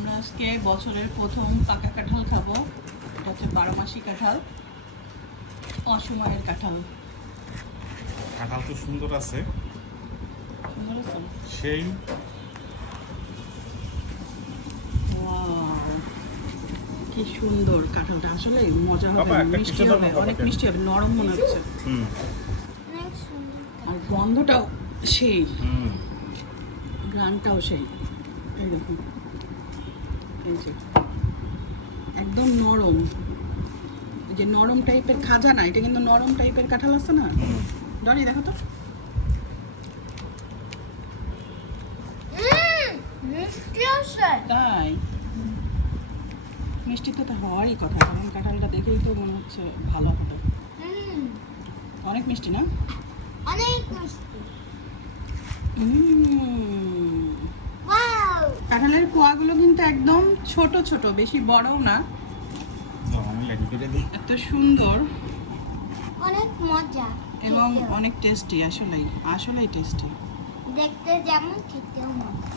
আমরা আজকে বছরের প্রথম পাকা কাঁঠাল খাবো। এটা হচ্ছে 12 মাসি কাঁঠাল, অসময়ের কাঁঠাল। কাঁঠাল তো সুন্দর আছে, সুন্দর আছে? সেই Wow, কি সুন্দর কাঁঠালটা, আসলে মজা হবে, বাবা, একটা মিষ্টি কিছু দাও হবে, না বাবাকে। অনেক মিষ্টি হবে, নরম মনে হচ্ছে। হুম অনেক সুন্দর। আর গন্ধটাও সেই, হুম গ্রানটাও সেই। এই দেখুন, এই যে একদম নরম, এই যে নরম টাইপের খাজা না, এটা কিন্তু নরম টাইপের কাঁঠাল আছে না। ডলি দেখো তো, মিষ্টি আছে। তাই মিষ্টি তো হওয়ারই কথা, কারণ কাঁঠালটা দেখেই তো মনে হচ্ছে ভালো হবে। অনেক মিষ্টি না? অনেক মিষ্টি। উম, ওয়াও, কাঁঠালের কোয়াগুলো কিন্তু একদম ছোট ছোট, বেশি বড়ও না, আমি লেগে কেটে দিই। এত সুন্দর অনেক মজা এবং খেতেও। অনেক টেস্টি, আসলেই আসলেই টেস্টি। দেখতে যেমন খেতেও মজা।